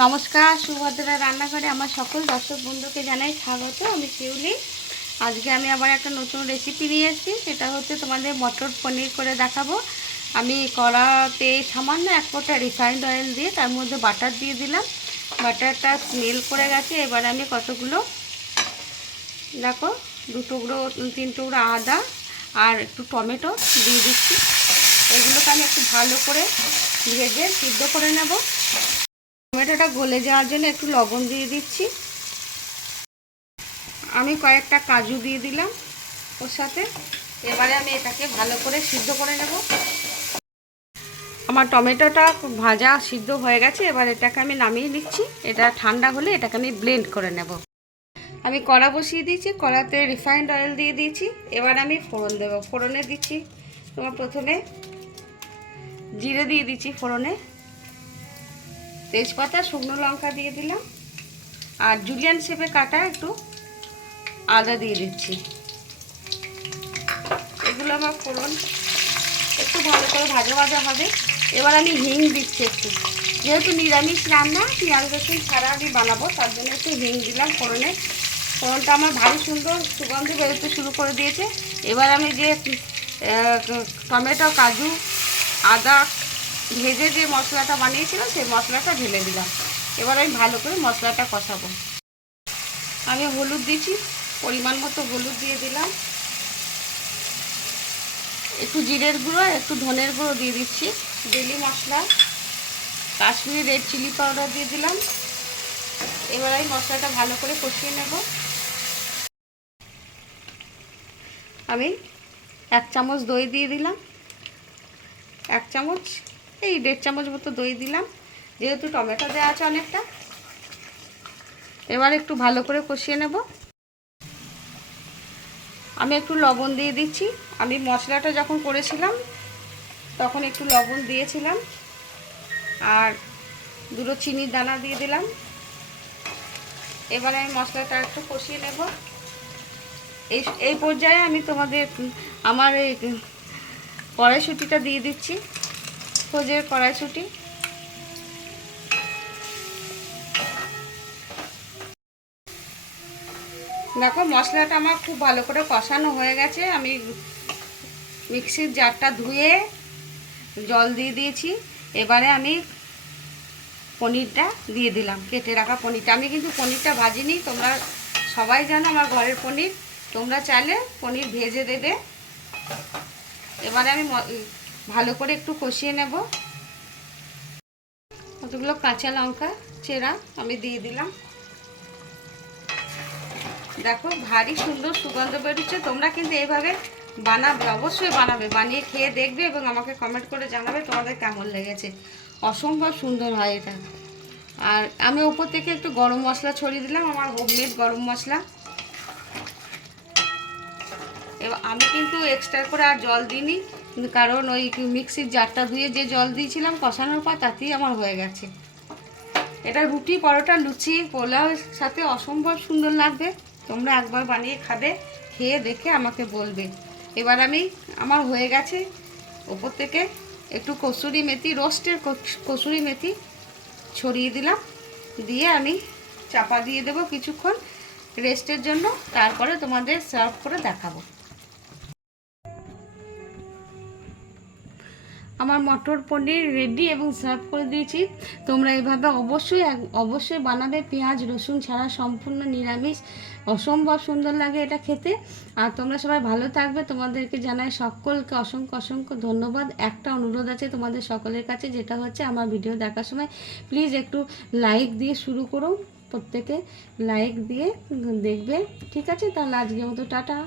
নমস্কার, সুভদ্রা রান্নাঘরে আমার সকল দর্শক বন্ধুকে জানাই স্বাগত, আমি শিউলি। আজকে আমি আবার একটা নতুন রেসিপি নিয়ে এসেছি, সেটা হচ্ছে তোমাদের মটর পনির করে দেখাবো। আমি কড়াতে সামান্য এক ফোঁটা রিফাইন্ড অয়েল দিয়ে তার মধ্যে বাটার দিয়ে দিলাম। বাটারটা স্মেল করে গেছে, এবার আমি কতগুলো, দেখো, দু টুকরো, তিন টুকরো আদা আর একটু টমেটো দিয়ে দিচ্ছি। এগুলোকে আমি একটু ভালো করে ভেজে সিদ্ধ করে নেব। টমেটোটা গলে যাওয়ার জন্য একটু লবণ দিয়ে দিচ্ছি। আমি কয়েকটা কাজু দিয়ে দিলাম ওর সাথে। এবারে আমি এটাকে ভালো করে সিদ্ধ করে নেব। আমার টমেটোটা ভাজা সিদ্ধ হয়ে গেছে, এবার এটাকে আমি নামিয়ে নিচ্ছি। এটা ঠান্ডা হলে এটাকে আমি ব্লেন্ড করে নেব। আমি কড়া বসিয়ে দিয়েছি, কড়াতে রিফাইন্ড অয়েল দিয়ে দিয়েছি। এবার আমি ফোড়ন দেবো। ফোড়নে দিচ্ছি তোমার প্রথমে। জিরে দিয়ে দিচ্ছি ফোড়নে। তেজপাতা, শুকনো লঙ্কা দিয়ে দিলাম। আর জুলিয়ান শেপে কাটা একটু আদা দিয়ে দিচ্ছি। এগুলো আমার ফোড়ন। একটু ভালো করে ভাজা ভাজা হবে। এবার আমি হিং দিচ্ছি একটু। যেহেতু নিরামিষ রান্না, পেঁয়াজ, রসুন ছাড়া আমি বানাবো, তার জন্য একটু হিং দিলাম ফোড়নে। ফোড়নটা আমার ভারী সুন্দর সুগন্ধ বেরোতে শুরু করে দিয়েছে। এবার আমি যে টমেটো, কাজু, আদা ভেজে যে মশলাটা বানিয়েছিলাম, সেই মশলাটা ঢেলে দিলাম। এবার আমি ভালো করে মশলাটা কষাবো। আমি হলুদ দিচ্ছি পরিমাণ মতো হলুদ দিয়ে দিলাম। একটু জিরের গুঁড়ো একটু ধনের গুঁড়ো দিয়ে দিচ্ছি। ডেলি মশলা। কাশ্মীরি রেড চিলি পাউডার দিয়ে দিলাম। এবার আমি মশলাটা ভালো করে কষিয়ে নেব। আমি এক চামচ দই দিয়ে দিলাম। এক চামচ এই দেড় চামচ মতো দই দিলাম। যেহেতু টমেটো দেওয়া আছে অনেকটা। এবার একটু ভালো করে কষিয়ে নেব। আমি একটু লবণ দিয়ে দিচ্ছি। আমি মশলাটা যখন করেছিলাম, তখন একটু লবণ দিয়েছিলাম। আর দুটো চিনির দানা দিয়ে দিলাম। এবারে আমি মশলাটা একটু কষিয়ে নেব। এই এই পর্যায়ে আমি তোমাদের, আমার এই কড়াইশুটিটা দিয়ে দিচ্ছি। ভোজের কড়াইশুটি। দেখো, মশলাটা আমার খুব ভালো করে কষানো হয়ে গেছে। আমি মিক্সির জারটা ধুয়ে জল দিয়ে দিয়েছি। এবারে আমি পনিরটা দিয়ে দিলাম, কেটে রাখা পনিরটা। আমি কিন্তু পনিরটা ভাজিনি, তোমরা সবাই জানো আমার ঘরের পনির। তোমরা চাইলে পনির ভেজে দেবে। এবারে আমি ভালো করে একটু কষিয়ে নেব। কতগুলো কাঁচা লঙ্কা, চেরা আমি দিয়ে দিলাম। দেখো, ভারী সুন্দর সুগন্ধ বেরোচ্ছে। তোমরা কিন্তু এইভাবে বানাবে, অবশ্যই বানাবে। বানিয়ে খেয়ে দেখবে এবং আমাকে কমেন্ট করে জানাবে তোমাদের কেমন লেগেছে। অসম্ভব সুন্দর হয় এটা। আর আমি ওপর থেকে একটু গরম মশলা ছড়িয়ে দিলাম, আমার হোমমেড গরম মশলা। এবার আমি কিন্তু এক্সট্রা করে আর জল দিইনি। কারণ ওই মিক্সির জারটা ধুয়ে যে জল দিয়েছিলাম কষানোর পর তাতেই আমার হয়ে গেছে। এটা রুটি, পরোটা, লুচি পোলাওয়ের সাথে অসম্ভব সুন্দর লাগবে। তোমরা একবার বানিয়ে খাবে, খেয়ে দেখে আমাকে বলবে। এবার আমি, আমার হয়ে গেছে ওপর থেকে একটু কসুরি মেথি, রোস্টের কসুরি মেথি ছড়িয়ে দিলাম। দিয়ে আমি চাপা দিয়ে দেবো কিছুক্ষণ রেস্টের জন্য, তারপরে তোমাদের সার্ভ করে দেখাবো। আমার মটর পনির রেডি এবং সার্ভ করে দিয়েছি। তোমরা এভাবে অবশ্যই অবশ্যই বানাবে পেঁয়াজ, রসুন ছাড়া সম্পূর্ণ নিরামিষ। অসম্ভব সুন্দর লাগে এটা খেতে। আর তোমরা সবাই ভালো থাকবে। তোমাদেরকে জানাই সকলকে অসংখ্য অসংখ্য ধন্যবাদ। একটা অনুরোধ আছে তোমাদের সকলের কাছে, যেটা হচ্ছে আমার ভিডিও দেখার সময় প্লিজ একটু লাইক দিয়ে শুরু করো প্রত্যেকে। লাইক দিয়ে দেখবে। ঠিক আছে? তাহলে আজকের মতো টাটা।